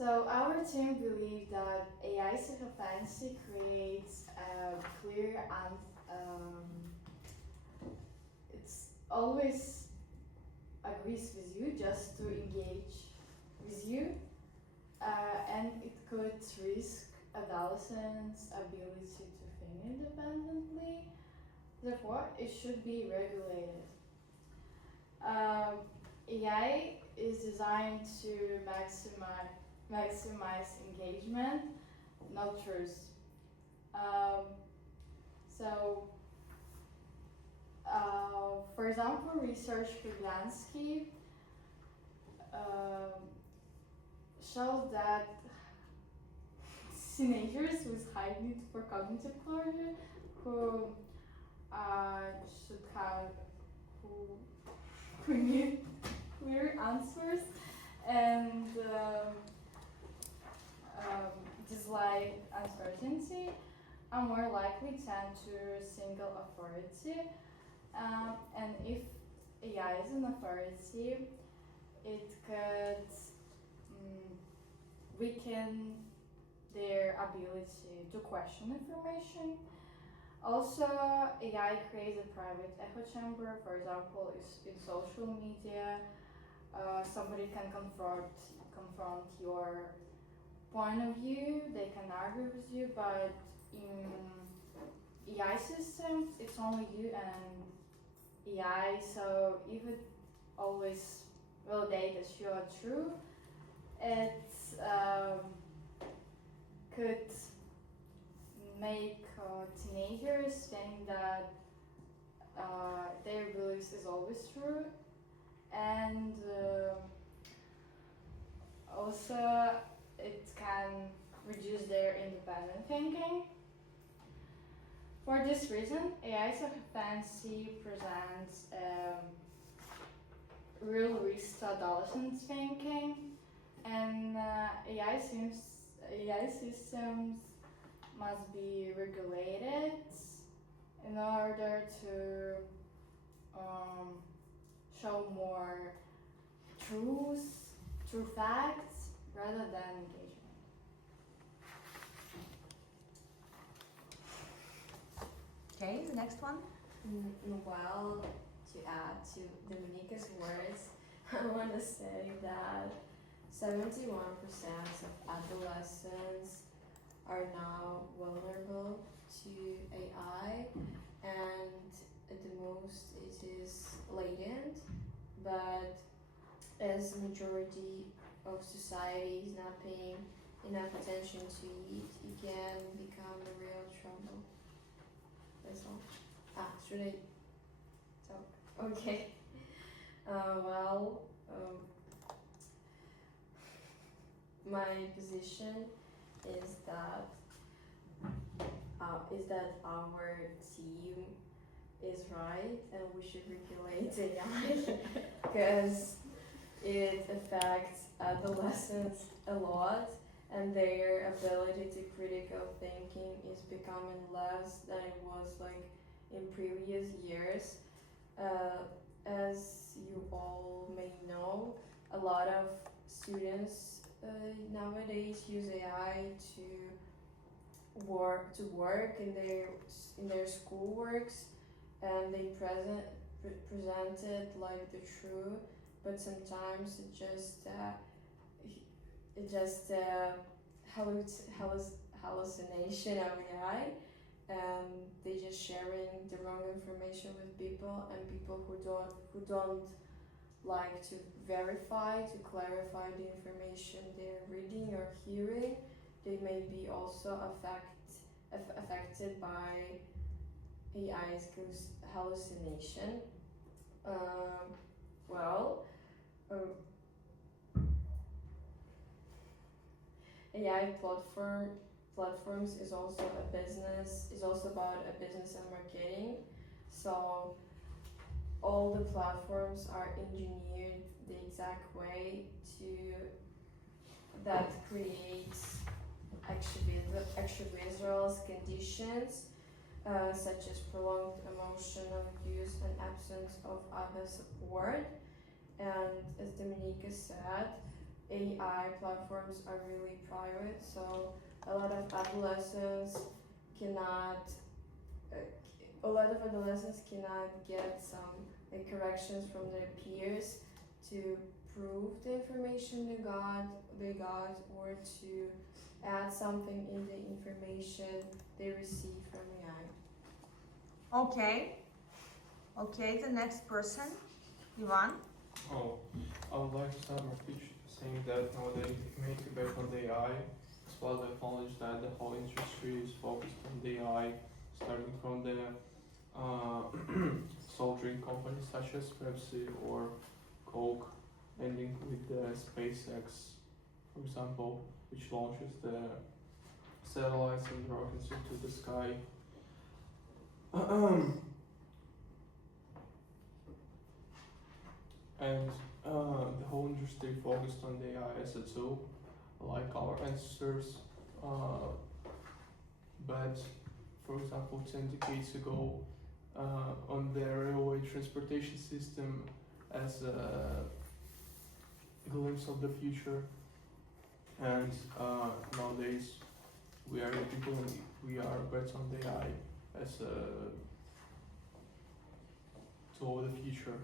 So our team believes that AI self-efficacy creates a clear and it's always agrees with you just to engage with you, and it could risk adolescents' ability to think independently. Therefore, it should be regulated. AI is designed to maximize engagement, not truth. Um, so, for example, research Kuglansky shows that teenagers with high need for cognitive closure who should have who need clear answers and dislike uncertainty are more likely tend to single authority. And if AI is an authority, it could weaken their ability to question information. Also, AI creates a private echo chamber. For example, in social media, somebody can confront your point of view. They can argue with you, but in AI systems, it's only you and AI. So if it always validates that you are true, it could make teenagers think that their beliefs is always true, and also it can reduce their independent thinking. For this reason, AI self-efficacy presents real risk to adolescent thinking, and AI systems must be regulated in order to show more true facts rather than engagement. Okay, the next one. Well, to add to Dominica's words, I want to say that 71% of adolescents are now vulnerable to AI, and at the most it is latent, but as majority of society is not paying enough attention to it can become a real trouble. That's all. Should I talk? Okay. My position is that our team is right and we should regulate AI because it affects adolescents a lot and their ability to critical thinking is becoming less than it was like in previous years. As you all may know, a lot of students nowadays use AI to work in their school works, and they present it like the truth, but sometimes it just hallucination of AI, and they just sharing the wrong information with people, and people who don't like to verify, to clarify the information they're reading or hearing, they may be also affected by AI's hallucination. AI platforms is also about a business and marketing. So all the platforms are engineered the exact way that creates extra-visual conditions such as prolonged emotional use and absence of other support. And as Dominika said, AI platforms are really private, so a lot of adolescents cannot get some corrections from their peers to prove the information they got or to add something in the information they receive from AI. Okay, the next person, Ivan. Oh, I would like to start my speech saying that nowadays we make a bet on the AI, as well as acknowledge that the whole industry is focused on the AI, starting from the soft drink companies such as Pepsi or Coke, ending with the SpaceX, for example, which launches the satellites and rockets into the sky. And the whole industry focused on the AI as a tool, like our ancestors. But for example, 10 decades ago, on the railway transportation system as a glimpse of the future. And nowadays, we are the people and we are bet on the AI as a tool of the future.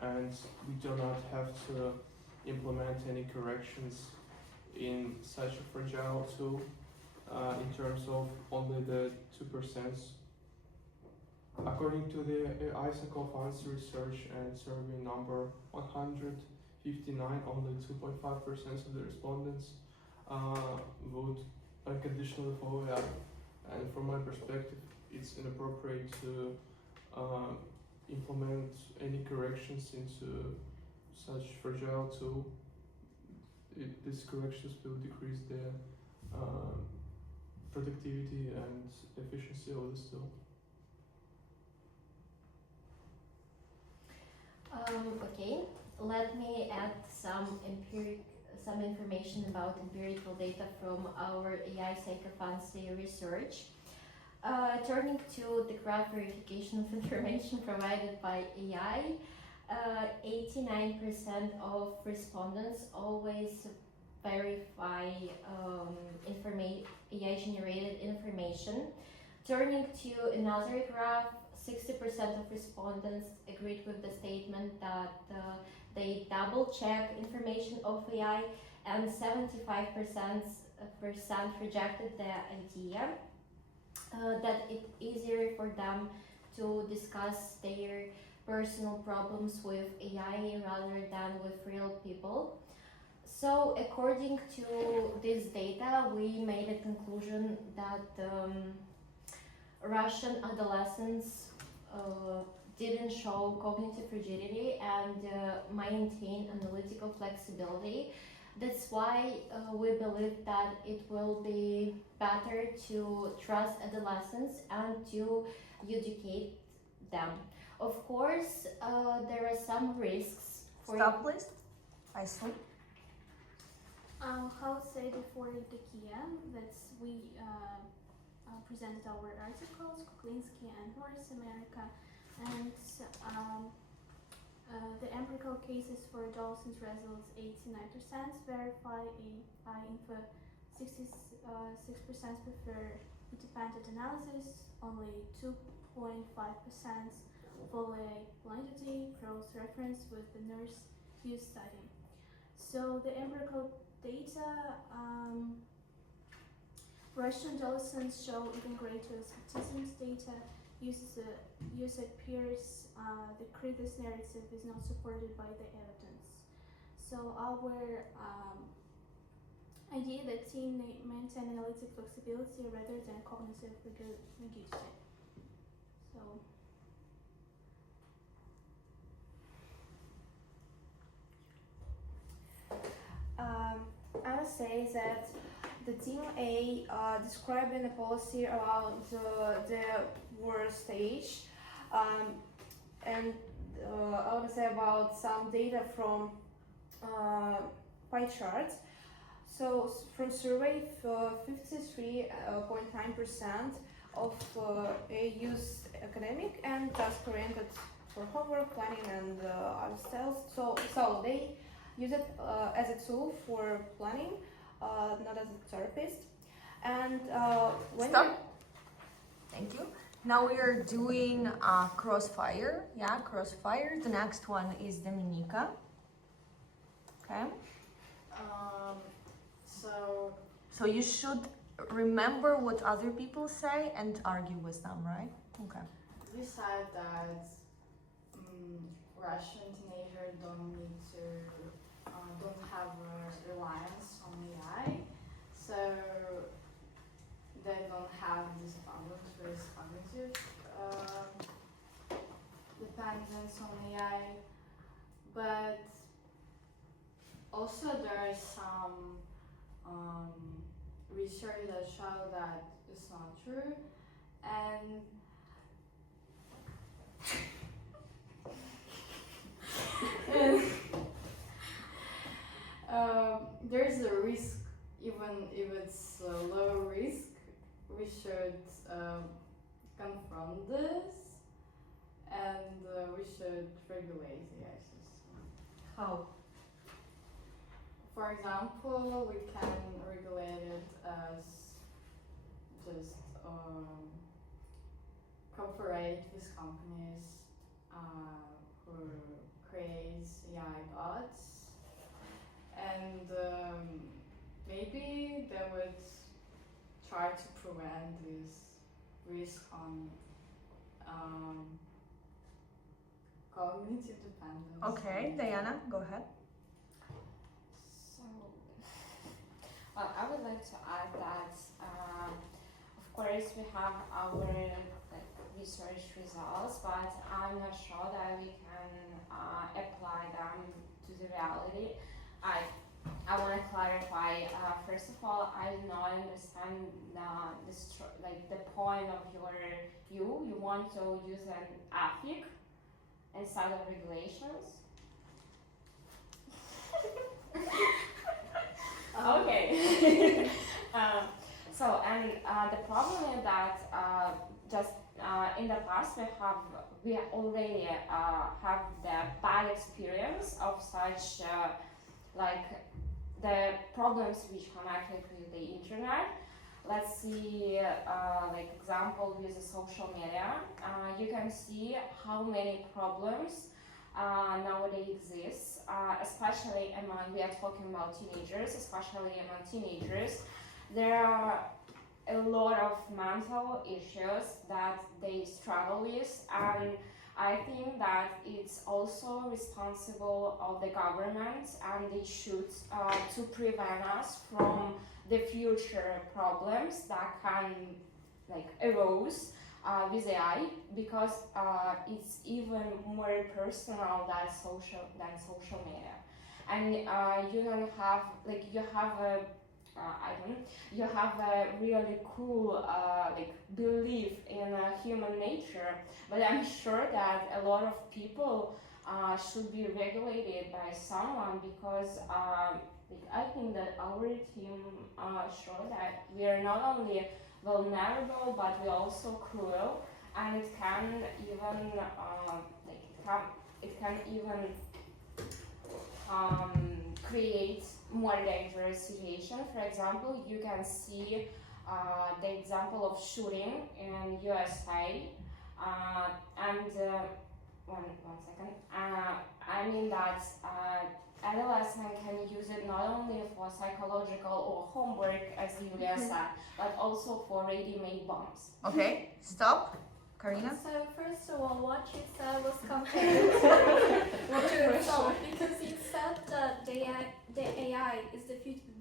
And we do not have to implement any corrections in such a fragile tool in terms of only the 2%. According to the ISACO Funds research and survey number 159, only 2.5% of the respondents would unconditionally follow AI. And from my perspective, it's inappropriate to implement any corrections into such fragile tool. These corrections will decrease the productivity and efficiency of this tool. Okay, let me add some information about empirical data from our AI psychophancy research. Turning to the graph verification of information provided by AI, 89% of respondents always verify AI-generated information. Turning to another graph, 60% of respondents agreed with the statement that they double-check information of AI, and 75% rejected the idea that it's easier for them to discuss their personal problems with AI rather than with real people. So according to this data, we made a conclusion that Russian adolescents didn't show cognitive rigidity and maintain analytical flexibility. That's why we believe that it will be better to trust adolescents and to educate them. Of course, there are some risks for Stop, please. I see. How say before the Kia that we presented our articles, Kuklinski and North America, and the empirical cases for adolescent results 89% verify AI info, 66% prefer independent analysis, only 2.5% follow validity, cross-reference with the nurse use study. So the empirical data, Russian adolescents show even greater skepticism. Data use appears the crisis narrative is not supported by the evidence. So our idea that teen maintain analytic flexibility rather than cognitive rigidity. So. I would say that the team A describing a policy around the war stage, and I would say about some data from pie charts. So from survey, 53.9% of use academic and task oriented for homework planning and other styles. So they use it as a tool for planning, not as a therapist. And when Stop. Thank you. Now we are doing crossfire. Yeah, crossfire. The next one is Dominika. Okay. So you should remember what other people say and argue with them, right? Okay. You said that Russian teenagers don't have a reliance on AI, so they don't have this problems with cognitive dependence on AI. But also there is some research that show that it's not true, and there's a risk, even if it's a low risk, we should confront this, and we should regulate the AI system. How? For example, we can regulate it as just cooperate with companies who create AI bots, and maybe they would try to prevent this risk on cognitive dependence. Okay, Diana, go ahead. So, I would like to add that, of course, we have our research results, but I'm not sure that we can apply them to the reality. I want to clarify. First of all, I do not understand the point of your view. You want to use an ethic instead of regulations. Okay. The problem is that in the past we already have the bad experience of such the problems which connected with the internet. Let's see, example with the social media. You can see how many problems nowadays exists, especially we are talking about teenagers, especially among teenagers. There are a lot of mental issues that they struggle with, and I think that it's also responsible of the government, and they should to prevent us from the future problems that can arose with AI, because it's even more personal than social media, and you don't have you have a really cool belief in human nature, but I'm sure that a lot of people should be regulated by someone, because I think that our team show that we are not only vulnerable, but we're also cruel, and it can even create more dangerous situation. For example, you can see the example of shooting in USA, and one second. I mean that adolescents can use it not only for psychological or homework, as Julia said, but also for ready-made bombs. Okay, stop. Karina? So first of all, what you said was compared to yourself, because you said that the AI is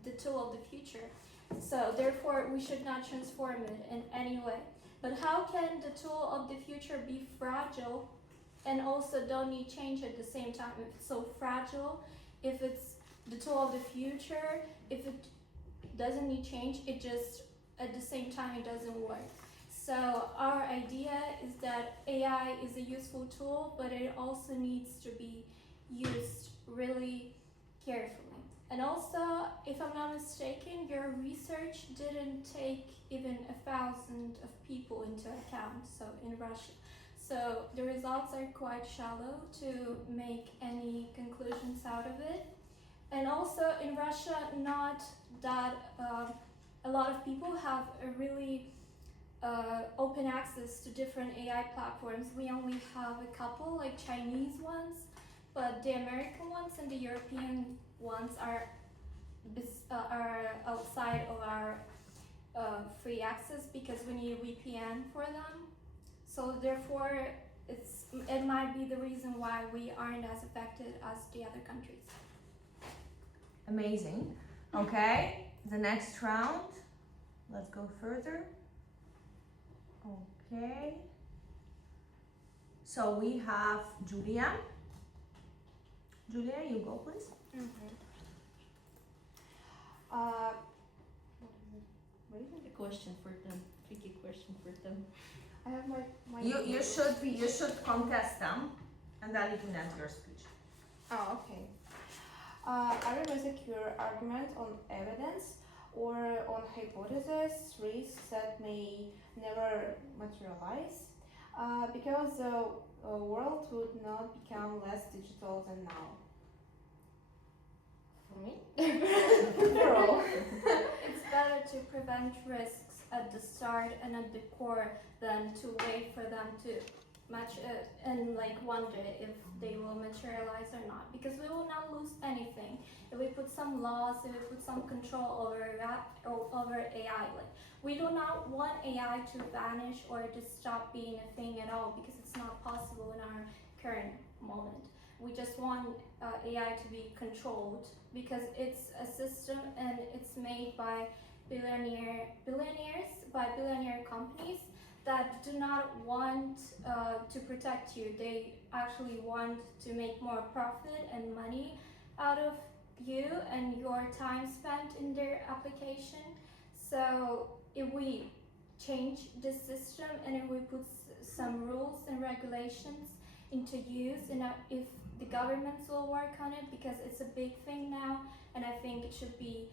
the tool of the future. So therefore, we should not transform it in any way. But how can the tool of the future be fragile and also don't need change at the same time? If it's so fragile, if it's the tool of the future, if it doesn't need change, it just at the same time it doesn't work. So our idea is that AI is a useful tool, but it also needs to be used really carefully. And also, if I'm not mistaken, your research didn't take even 1,000 of people into account, so in Russia. So the results are quite shallow to make any conclusions out of it. And also in Russia, not that a lot of people have a really open access to different AI platforms. We only have a couple, like Chinese ones, but the American ones and the European ones are outside of our free access because we need a VPN for them. So therefore, it might be the reason why we aren't as affected as the other countries. Amazing. Okay, the next round. Let's go further. Okay. So we have Julia. Julia, you go please. A question for them, tricky question for them. I have my You should contest them, and then you can end your speech. Oh, okay. Are you a secure argument on evidence or on hypotheses, risks that may never materialize? Because the world would not become less digital than now. For me? For all. It's better to prevent risks at the start and at the core than to wait for them to match it and like wonder if they will materialize or not, because we will not lose anything if we put some laws, if we put some control over AI. Like, we do not want AI to vanish or to stop being a thing at all, because it's not possible in our current moment. We just want AI to be controlled, because it's a system and it's made by billionaire companies that do not want to protect you. They actually want to make more profit and money out of you and your time spent in their application. So if we change the system and if we put some rules and regulations into use, and if the governments will work on it, because it's a big thing now and I think it should be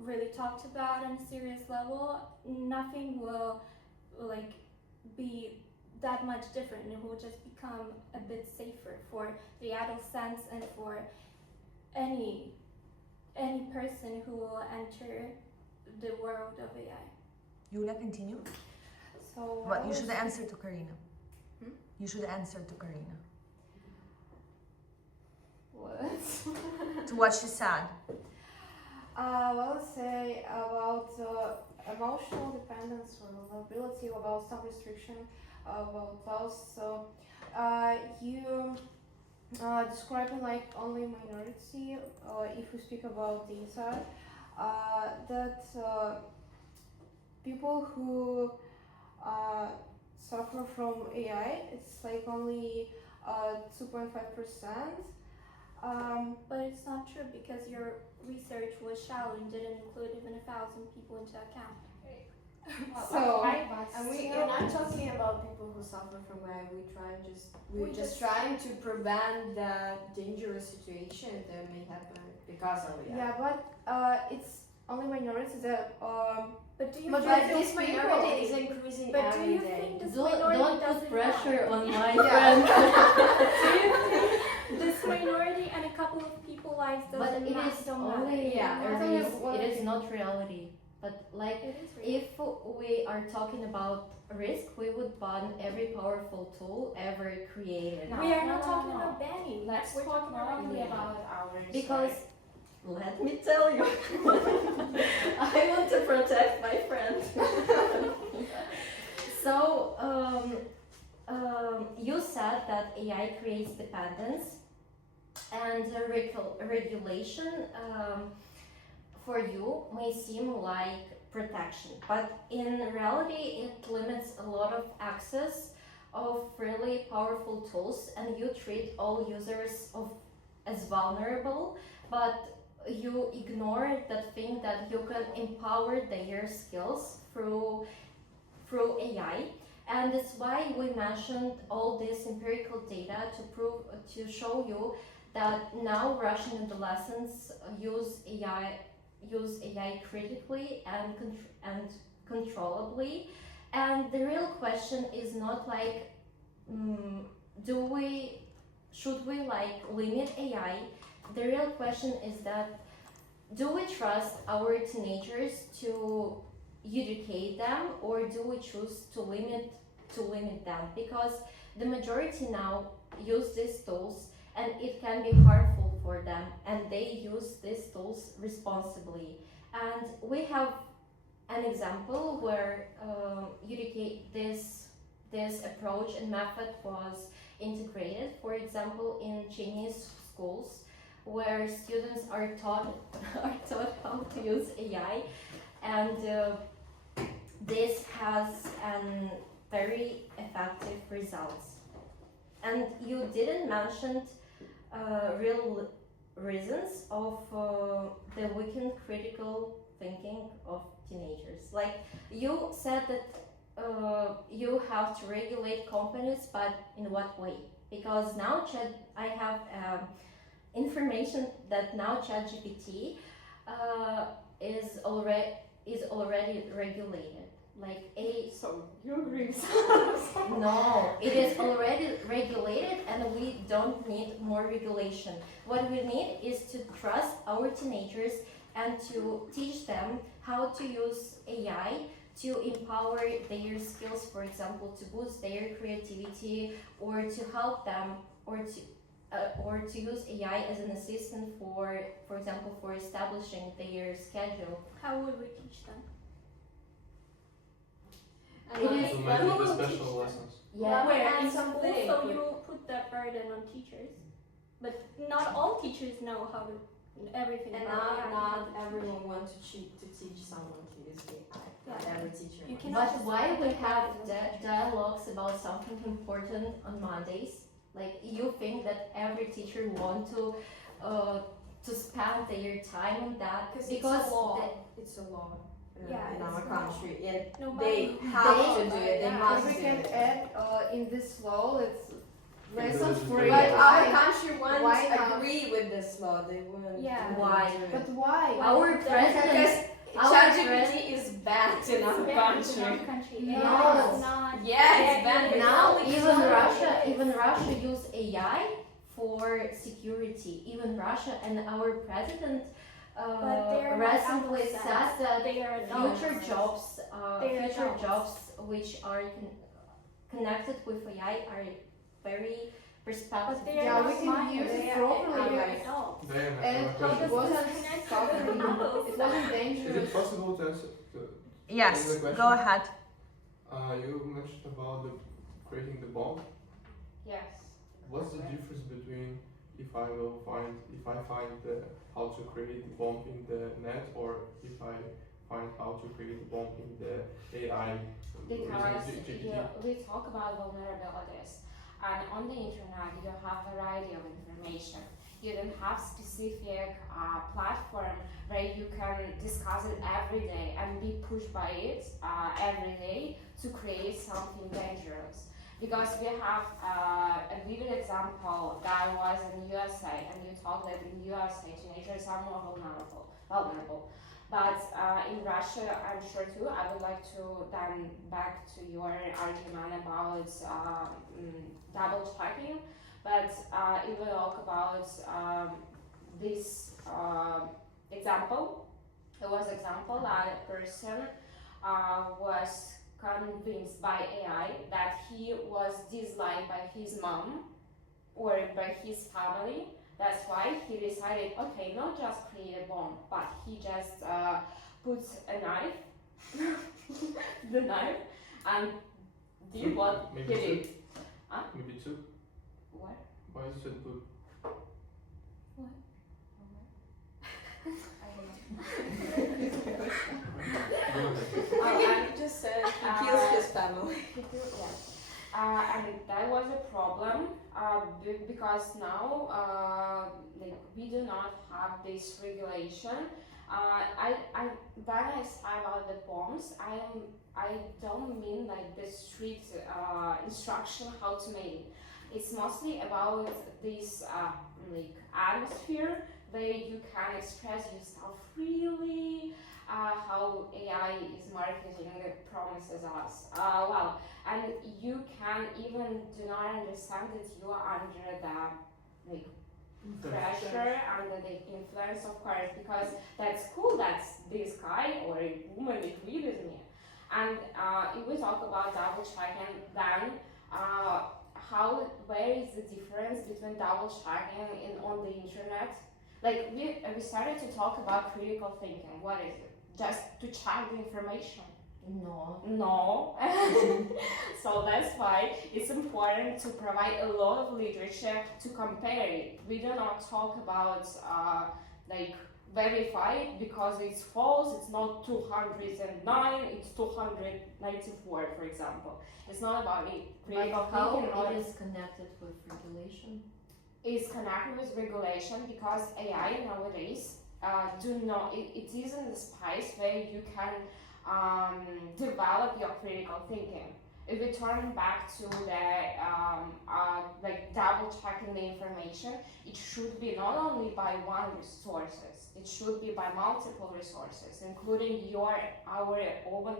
really talked about on a serious level, nothing will like be that much different. It will just become a bit safer for the adolescents and for any person who will enter the world of AI. Julia, continue. So But you should answer to Karina. Hmm? You should answer to Karina. what? To what she said. Well, let's say about emotional dependence or vulnerability, about some restriction, about laws. So you describing like only minority, if we speak about the inside, that people who suffer from AI, it's like only 2.5%. But it's not true, because your research was shallow and didn't include even 1,000 people into account. So, And we're not talking about people who suffer from AI. We're just trying to prevent the dangerous situation that may happen because of AI. yeah, but it's only minorities that But do you But think this minority is increasing But do every you day. think this Don't minority put doesn't pressure matter? on my Yeah. friend. Do you think this minority and a couple of people lives But doesn't it matter? is Don't only matter? it is not reality. But like, It is real. if we are talking about risk, we would ban every powerful tool ever created. No. We are not talking no. about banning. Let's We're talk talking not about only banning. about ours. Because let me tell you, I want to protect my friend. So you said that AI creates dependence, and the regulation for you may seem like protection, but in reality it limits a lot of access of really powerful tools, and you treat all users as vulnerable, but you ignore that thing that you can empower their skills through AI. And that's why we mentioned all this empirical data to show you that now Russian adolescents use AI critically and controllably. And the real question is not like should we like limit AI the real question is that, do we trust our teenagers to educate them, or do we choose to limit them? Because the majority now use these tools and it can be harmful for them, and they use these tools responsibly. And we have an example where this approach and method was integrated, for example, in Chinese schools, where students are taught how to use AI, and this has very effective results. And you didn't mention real reasons of the weakened critical thinking of teenagers. Like you said that you have to regulate companies, but in what way? Because now I have information that now ChatGPT is already regulated. So you agree with No, it is already regulated, and we don't need more regulation. What we need is to trust our teenagers and to teach them how to use AI to empower their skills, for example, to boost their creativity, or to help them, or to use AI as an assistant for example, for establishing their schedule. How would we teach them? It is- So What maybe will the we special teach them? lessons. Yeah. Where and in school, something so with- you put that burden on teachers. But not all teachers know how to everything And about AI. not everyone wants to teach someone to use AI. Not Yeah. every teacher. You wants. cannot But just why put we that have burden on teachers. dialogues about something important on Mondays? Like you think that every teacher want to spend their time on that Because because it's a law. the- It's a law Yeah, in it's our a law. country, and Nobody they have They- to do it. They Yeah, must we do can it. add in this law, let's lessons for But But AI. our country won't Why not? agree with this law. They won't. Yeah. Why? Do it. But why? our president, Because our ChatGPT is banned in It's our banned in country. our country. No. AI is not. Yeah, it's banned. now it's even Russia use AI for security. Even Russia, and our president But they're not recently adults says that They are future adults. jobs, They are future adults. jobs which are connected with AI are very But perspective. they are Yeah, we not can minors. use it They properly. are adults. Diana, I And have a how question. it wasn't Connect suffering, with adults. it wasn't Is dangerous. it possible to answer Yes, Any other go question? ahead. you mentioned about creating the bomb. Yes. What's the difference between if I find how to create the bomb in the net, or if I find how to create the bomb in the AI? Because GPT? we talk about vulnerabilities, and on the internet you have a variety of information. You don't have specific platform where you can discuss it every day and be pushed by it every day to create something dangerous. Because we have a vivid example that was in USA, and you talk that in USA teenagers are more vulnerable. But in Russia, I'm sure too. I would like to then back to your argument about double checking. But if we talk about this example, it was example that a person was convinced by AI that he was disliked by his mom or by his family. That's why he decided, okay, not just create a bomb, but he just puts a knife, the knife, and did what Maybe he did. two. Maybe two. What? Why is it good? I don't know. You just said he kills his family. And that was a problem because now we do not have this regulation. When I say about the bombs, I don't mean like the strict instruction how to make it. It's mostly about this atmosphere where you can express yourself freely, how AI is marketing it promises us. And you can even do not understand that you are under the pressure, under the influence, of course, because that's cool, that's this guy or a woman agreed with me. And if we talk about double checking, then where is the difference between double checking on the internet? Like we started to talk about critical thinking. What is it? Just to check the information? No. So that's why it's important to provide a lot of literature to compare it. We do not talk about like verify it because it's false, it's not 209, it's 294, for example. It's not about it. Critical How thinking it is connected with regulation? is connected with regulation because AI nowadays it isn't the space where you can develop your critical thinking. If we turn back to the like double checking the information, it should be not only by one resources, it should be by multiple resources, including our own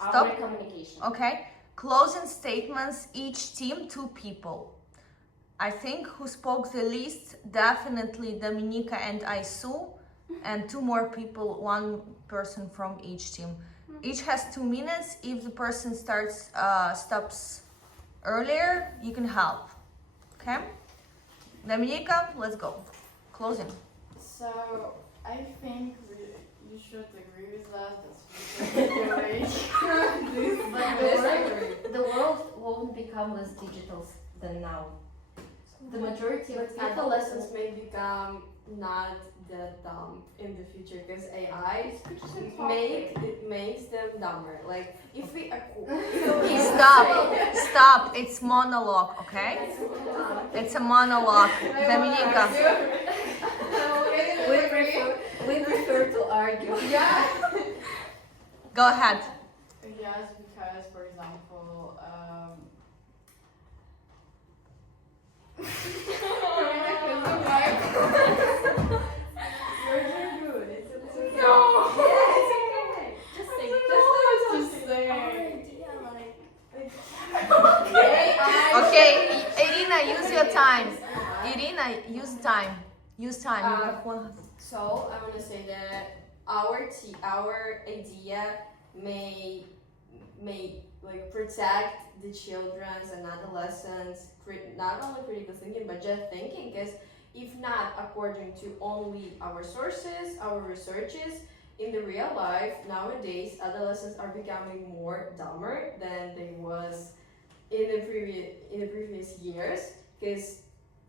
our Stop. communication. Okay. Closing statements, each team, 2 people. I think who spoke the least, definitely Dominika and Aisu, and 2 more people, 1 person from each team. Each has 2 minutes. If the person stops earlier, you can help. Okay? Dominika, let's go. Closing. So I think you should agree with that. The world won't become less digital than now. The majority of people Adolescents may become not that dumb in the future because AI makes them dumber. Like if we Stop. It's monologue, okay? It's a monologue. Dominika. we prefer to argue. Yeah. Go ahead. Yes, because for example, You're doing good. It's okay. No. Yeah, it's okay. Just say, Just say. Okay, Irina, use your time. Irina, use time. Use time. So I want to say that our idea may like protect the children's and adolescents, not only critical thinking but just thinking. Because if not according to only our sources, our researches, in the real life nowadays adolescents are becoming more dumber than they was in the previous years, because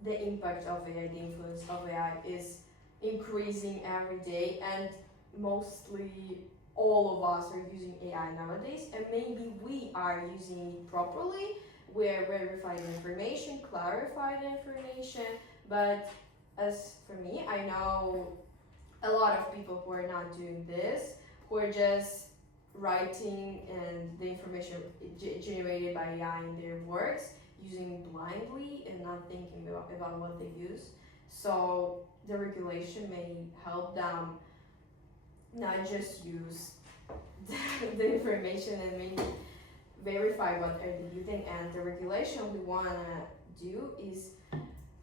the impact of AI, the influence of AI is increasing every day, and mostly all of us are using AI nowadays, and maybe we are using it properly. We're verifying information, clarifying information, but as for me, I know a lot of people who are not doing this, who are just writing and the information generated by AI in their works, using blindly and not thinking about what they use. So the regulation may help them not just use the information and maybe verify what are they using. And the regulation we wanna do is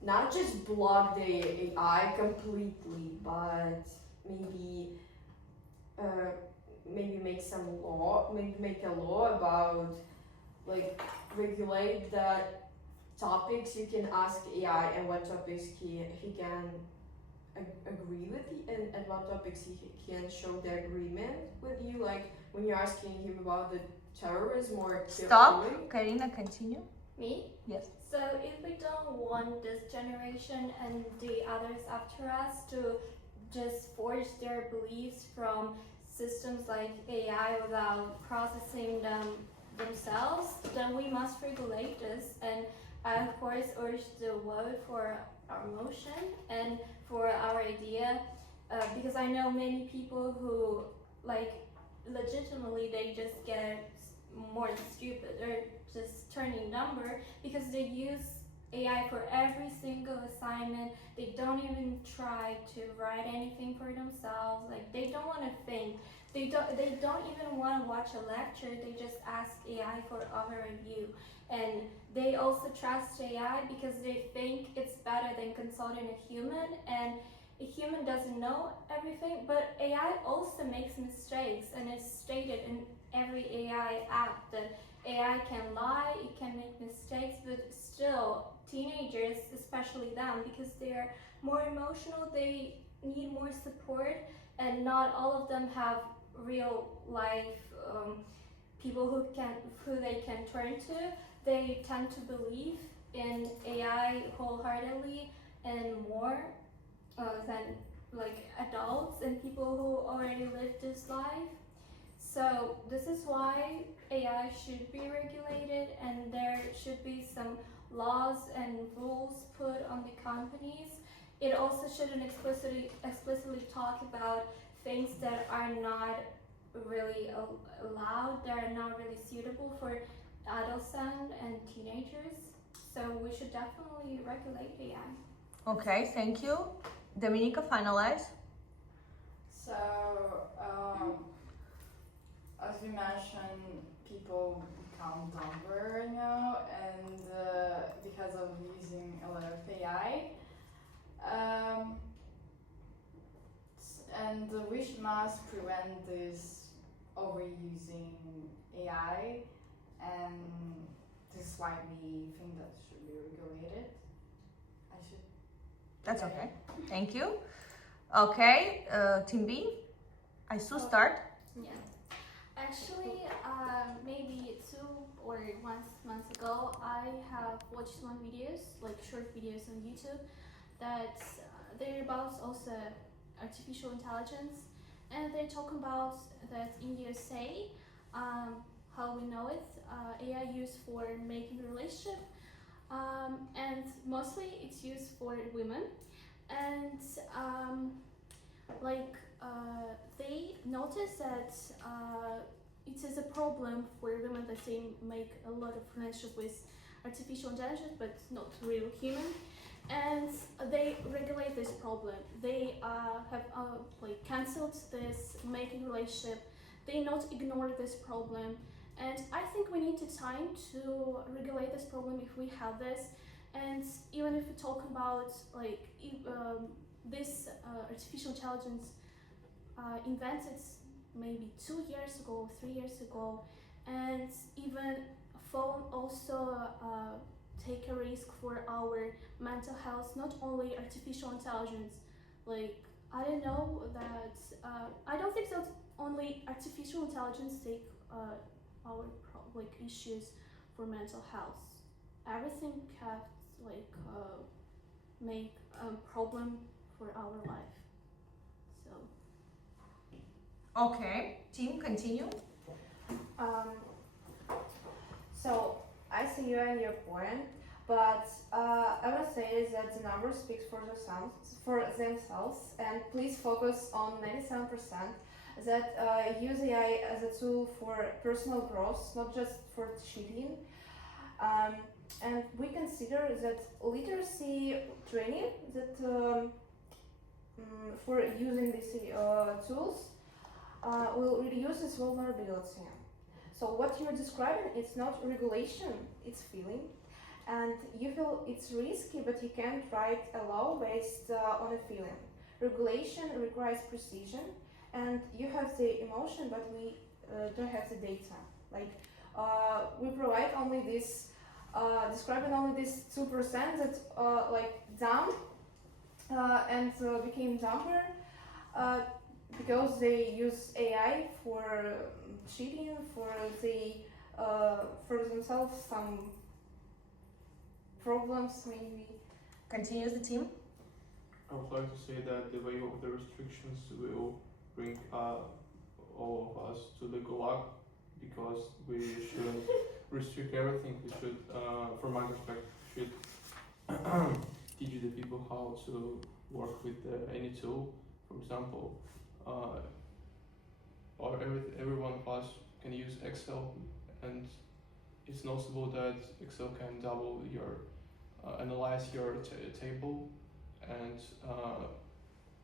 not just block the AI completely, but maybe make some law, make a law about like regulate the topics you can ask AI and what topics he can agree with you, and what topics he can show the agreement with you, like when you're asking him about the terrorism or Stop. killing. Karina, continue. Me? Yes. So if we don't want this generation and the others after us to just forge their beliefs from systems like AI without processing them themselves, then we must regulate this. And I of course urge the vote for our motion and for our idea, because I know many people who like legitimately they just get more stupid or just turning number because they use AI for every single assignment. They don't even try to write anything for themselves. Like they don't want to think. They don't even want to watch a lecture. They just ask AI for overview, and they also trust AI because they think it's better than consulting a human. And a human doesn't know everything, but AI also makes mistakes, and it's stated in every AI app that AI can lie, it can make mistakes, but still, teenagers, especially them, because they're more emotional, they need more support, and not all of them have real life people who they can turn to. They tend to believe in AI wholeheartedly and more than like adults and people who already lived this life. So this is why AI should be regulated, and there should be some laws and rules put on the companies. It also shouldn't explicitly talk about things that are not really allowed, that are not really suitable for adolescents and teenagers. So we should definitely regulate AI. Okay, thank you. Dominika, finalize. So, as we mentioned, people become dumber now, and because of using a lot of AI. And we must prevent this overusing AI, and this is why we think that should be regulated. That's okay. Thank you. Okay, Team B, I should start. Yeah. Actually, maybe 2 or 1 month ago, I have watched one videos, like short videos on YouTube, that they're about also artificial intelligence, and they talk about that in USA, how we know it, AI used for making relationship, and mostly it's used for women, and they notice that it is a problem for women that they make a lot of relationship with artificial intelligence but not real human, and they regulate this problem. They have cancelled this making relationship. They not ignore this problem, and I think we need the time to regulate this problem if we have this. And even if we talk about this artificial intelligence invented maybe 2 years ago, 3 years ago, and even phone also take a risk for our mental health, not only artificial intelligence. Like, I don't know that, I don't think that only artificial intelligence take our issues for mental health. Everything can make a problem for our life. So. Okay, Team, continue. So I see you and your point, but I would say that the numbers speak for themselves, and please focus on 97% that use AI as a tool for personal growth, not just for cheating. And we consider that literacy training that for using these tools will reduce this vulnerability. So what you're describing, it's not regulation, it's feeling. And you feel it's risky, but you can't write a law based on a feeling. Regulation requires precision, and you have the emotion, but we don't have the data. Like, we provide only this, describing only this 2% that dumb and became dumber because they use AI for cheating, for themselves some problems maybe. Continues the team. I would like to say that the way of the restrictions will bring all of us to the gulag, because we shouldn't restrict everything. We should, from my perspective, should teach the people how to work with any tool. For example, every one of us can use Excel, and it's noticeable that Excel can double your analyze your table and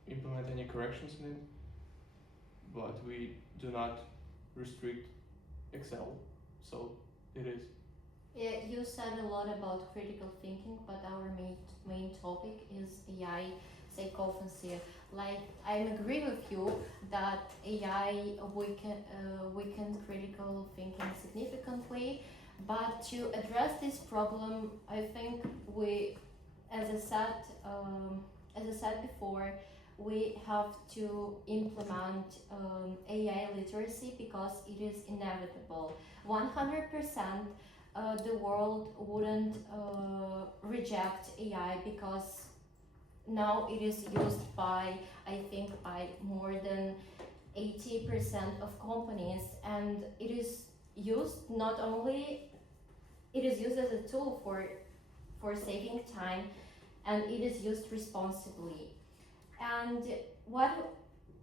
implement any corrections in it. but we do not restrict Excel. So it is. Yeah, you said a lot about critical thinking, but our main topic is AI psychophancy. Like, I agree with you that AI weakened critical thinking significantly, but to address this problem, I think we, as I said before, we have to implement AI literacy because it is inevitable. 100%. The world wouldn't reject AI because now it is used by, I think, by more than 80% of companies, and it is used not only, it is used as a tool for saving time, and it is used responsibly. And what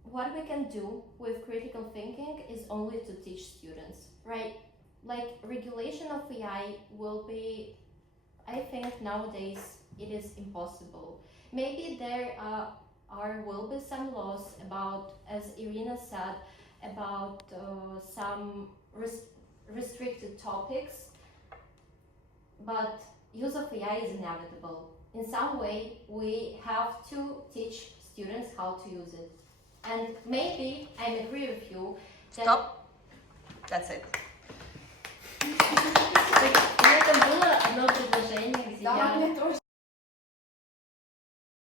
we can do with critical thinking is only to teach students, right? Like, regulation of AI will be, I think nowadays it is impossible. Maybe there will be some laws about, as Irina said, about some restricted topics, but use of AI is inevitable. In some way, we have to teach students how to use it. And maybe I agree with you that... Stop. That's it. На этом было одно предложение, где я